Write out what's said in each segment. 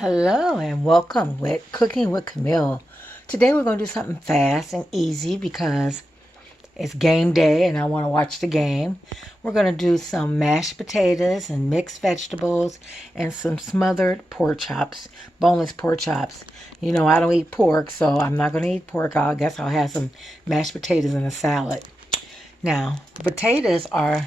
Hello and welcome with Cooking with Camille. Today we're going to do something fast and easy because it's game day and I want to watch the game. We're going to do some mashed potatoes and mixed vegetables and some smothered pork chops, boneless pork chops. You know, I don't eat pork, so I'm not going to eat pork. I guess I'll have some mashed potatoes and a salad. Now, the potatoes are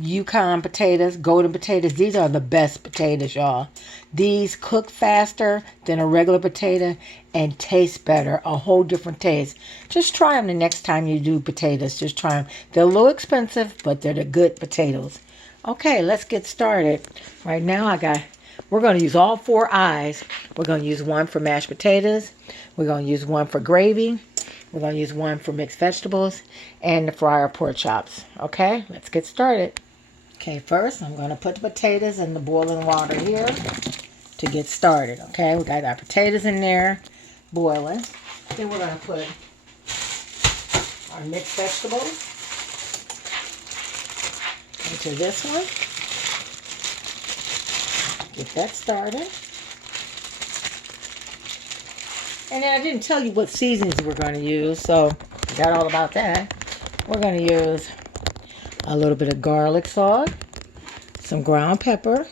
Yukon potatoes, golden potatoes. These are the best potatoes, y'all. These cook faster than a regular potato and taste better, a whole different taste. Just try them the next time you do potatoes. Just try them. They're a little expensive, but they're the good potatoes. Okay, let's get started. Right now, we're going to use all four eyes. We're going to use one for mashed potatoes. We're going to use one for gravy. We're going to use one for mixed vegetables and to fry our pork chops. Okay, let's get started. Okay, first I'm going to put the potatoes in the boiling water here to get started. Okay, we got our potatoes in there boiling. Then we're going to put our mixed vegetables into this one. Get that started. And then I didn't tell you what seasonings we're going to use, so I got all about that. We're going to use a little bit of garlic sauce, some ground pepper,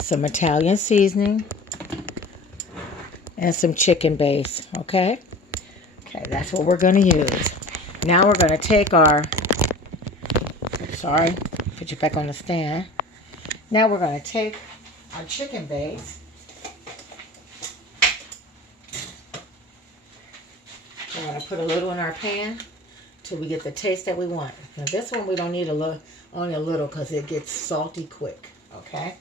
some Italian seasoning, and some chicken base, okay? Okay, that's what we're going to use. Now we're going to take put you back on the stand. Now we're going to take our chicken base. We're going to put a little in our pan till we get the taste that we want. Now this one we don't need only a little because it gets salty quick, okay?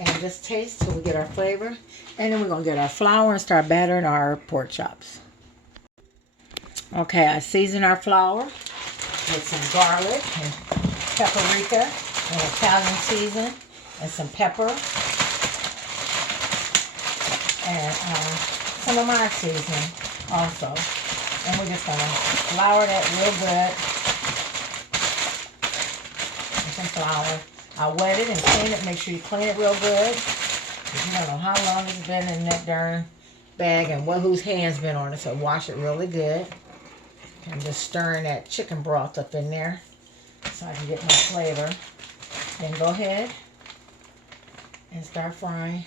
And just taste till we get our flavor. And then we're going to get our flour and start battering our pork chops. Okay, I season our flour with some garlic and paprika and Italian season and some pepper and some of my seasoning also. And we're just going to flour that real good. With some flour. I wet it and clean it. Make sure you clean it real good. Because you don't know how long it's been in that darn bag and whose hand's been on it. So wash it really good. I'm just stirring that chicken broth up in there so I can get my flavor. Then go ahead and start frying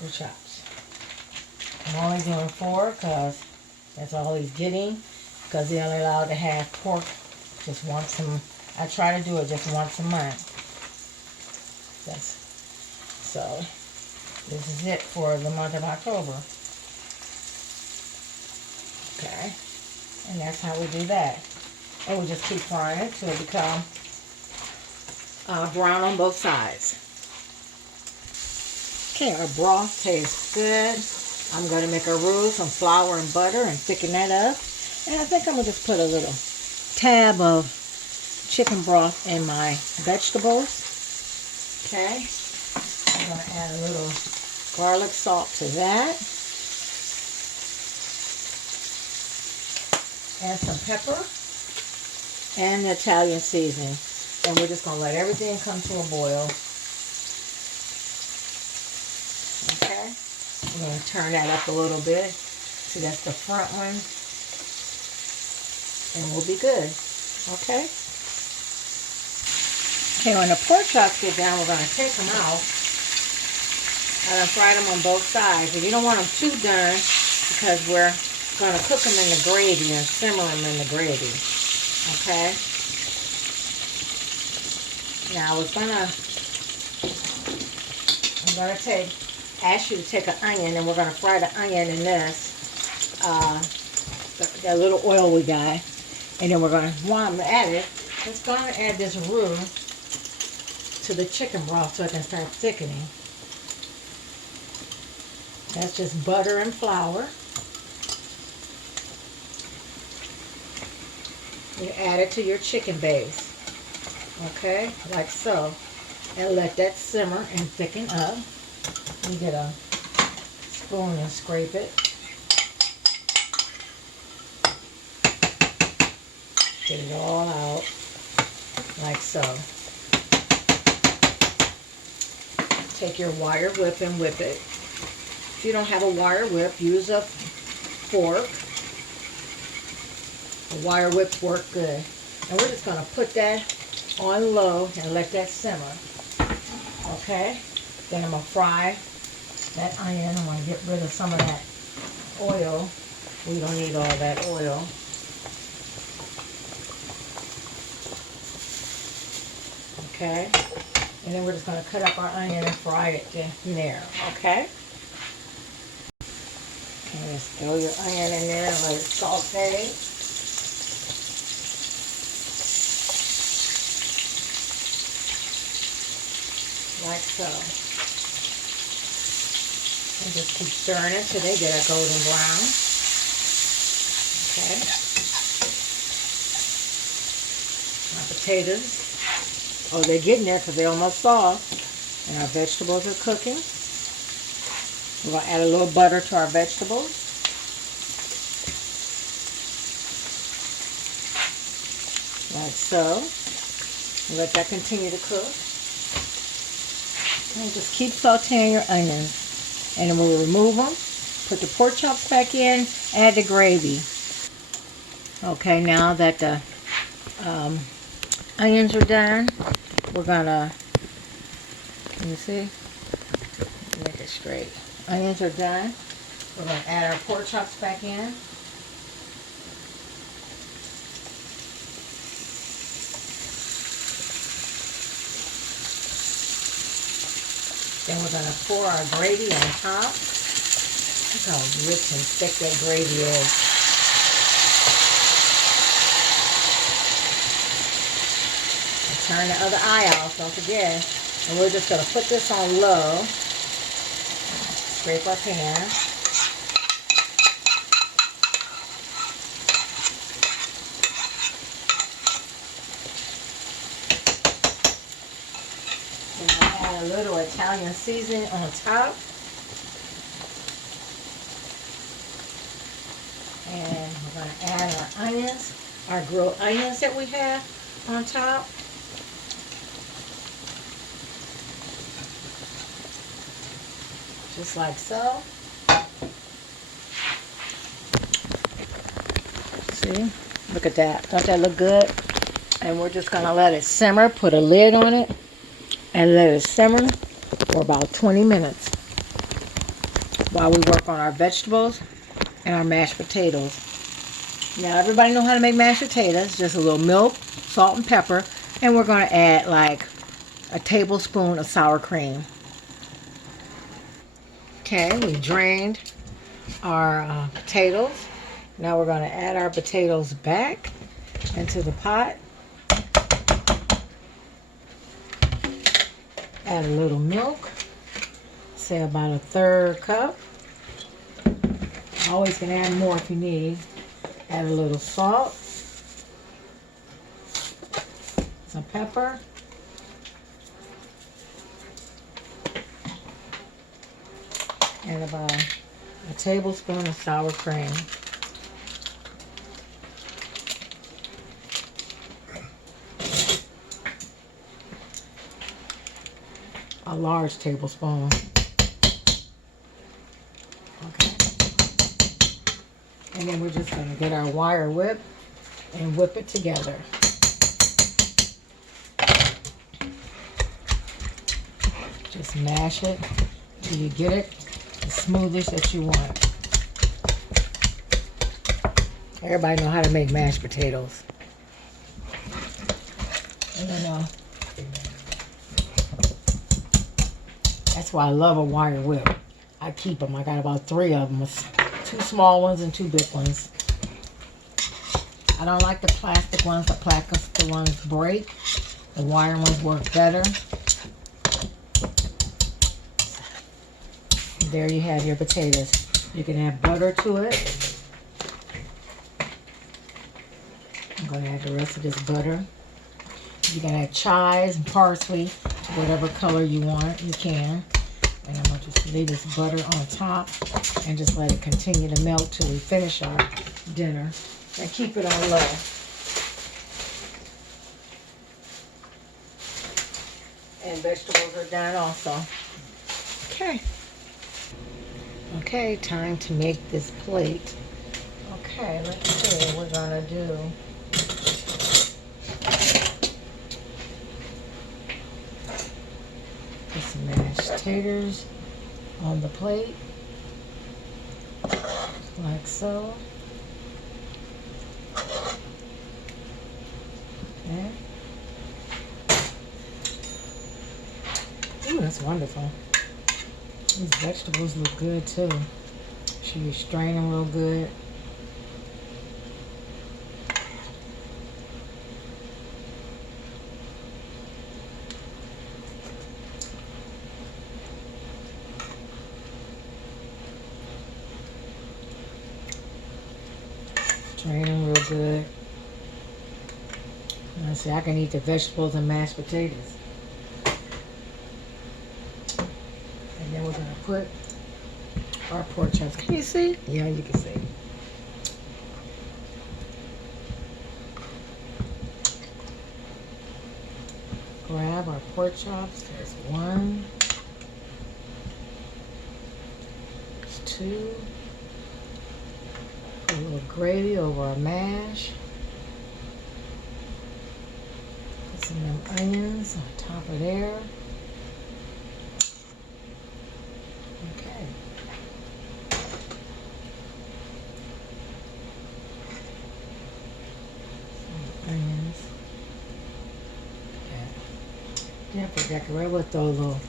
your chops. I'm only doing 4 because that's all he's getting, because they're only allowed to have pork just once I try to do it just once a month. So this is it for the month of October. Okay, and that's how we do that. And we just keep frying it till it become brown on both sides. Okay, our broth tastes good. I'm going to make a roux, some flour and butter, and thicken that up. And I think I'm going to just put a little tab of chicken broth in my vegetables. Okay. I'm going to add a little garlic salt to that. And some pepper. And the Italian seasoning. And we're just going to let everything come to a boil. Okay. We're going to turn that up a little bit. See, that's the front one. And we'll be good. Okay? Okay, when the pork chops get down, we're going to take them out. I done fried them on both sides. But you don't want them too done because we're going to cook them in the gravy and simmer them in the gravy. Okay? Now, I'm going to ask you to take an onion, and we're going to fry the onion in this, that little oil we got. And then we're going to, while I'm at it, let's go and add this roux to the chicken broth so it can start thickening. That's just butter and flour. You add it to your chicken base. Okay, like so. And let that simmer and thicken up. You get a spoon and scrape it. Get it all out, like so. take your wire whip and whip it. If you don't have a wire whip, use a fork. The wire whips work good. And we're just going to put that on low and let that simmer. Okay? Then I'm going to fry that onion. I'm going to get rid of some of that oil. We don't need all that oil. Okay? And then we're just going to cut up our onion and fry it in there. Okay? And just throw your onion in there and let it saute. Like so. And just keep stirring it till they get a golden brown. Okay. Our potatoes. Oh, they're getting there because they're almost soft. And our vegetables are cooking. We're going to add a little butter to our vegetables. Like so. And let that continue to cook. And just keep sauteing your onions. And then we'll remove them. Put the pork chops back in. Add the gravy. Okay, now that the onions are done, we're gonna, can you see? Make it straight. Onions are done. We're gonna add our pork chops back in. Then we're gonna pour our gravy on top. Look how rich and thick that gravy is. Turn the other eye off, don't forget. And we're just going to put this on low. Scrape our pan. And we'll add a little Italian seasoning on top. And we're going to add our onions, our grilled onions that we have on top. Just like so. See? Look at that. Don't that look good? And we're just going to let it simmer. Put a lid on it. And let it simmer for about 20 minutes. While we work on our vegetables and our mashed potatoes. Now everybody know how to make mashed potatoes. Just a little milk, salt, and pepper. And we're going to add like a tablespoon of sour cream. Okay, we drained our potatoes. Now we're going to add our potatoes back into the pot. Add a little milk, say about a 1/3 cup. Always can add more if you need. Add a little salt, some pepper, and about a tablespoon of sour cream. A large tablespoon. Okay. And then we're just going to get our wire whip and whip it together. Just mash it till you get it the smoothest that you want. Everybody know how to make mashed potatoes. That's why I love a wire whip. I keep them. I got about 3 of them. 2 small ones and 2 big ones. I don't like the plastic ones. The plastic ones break. The wire ones work better. There you have your potatoes. You can add butter to it. I'm going to add the rest of this butter. You can add chives and parsley, whatever color you want, you can. And I'm going to just leave this butter on top and just let it continue to melt till we finish our dinner. And keep it on low. And vegetables are done also. Okay. Okay, time to make this plate. Okay, let's see what we're gonna do. Put some mashed taters on the plate, like so. Okay. Ooh, that's wonderful. These vegetables look good too. Should you strain them real good? Strain them real good. Now see, I can eat the vegetables and mashed potatoes. And then we're gonna put our pork chops. Can you see? Yeah, you can see. Grab our pork chops. There's one. There's two. Put a little gravy over our mash. Put some of them onions on top of there. Okay. Some onions. Yeah, for decorate with those little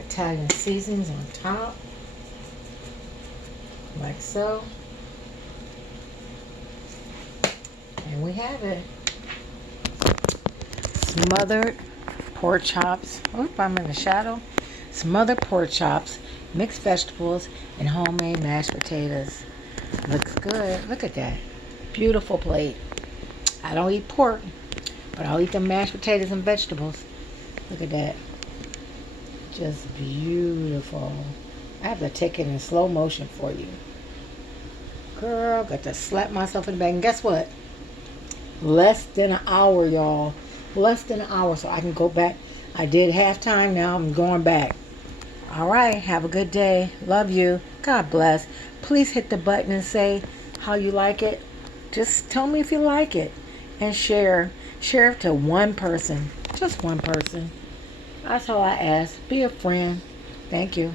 Italian seasonings on top. Like so. And we have it. Smothered pork chops. Oop, I'm in the shadow. Smothered pork chops, mixed vegetables, and homemade mashed potatoes. Looks good. Look at that. Beautiful plate. I don't eat pork, but I'll eat the mashed potatoes and vegetables. Look at that. Just beautiful. I have to take it in slow motion for you. Girl, got to slap myself in the back. And guess what? Less than an hour, y'all. Less than an hour, so I can go back. I did halftime, now I'm going back. All right, have a good day. Love you. God bless. Please hit the button and say how you like it. Just tell me if you like it. And share. Share it to one person. Just one person. That's all I ask. Be a friend. Thank you.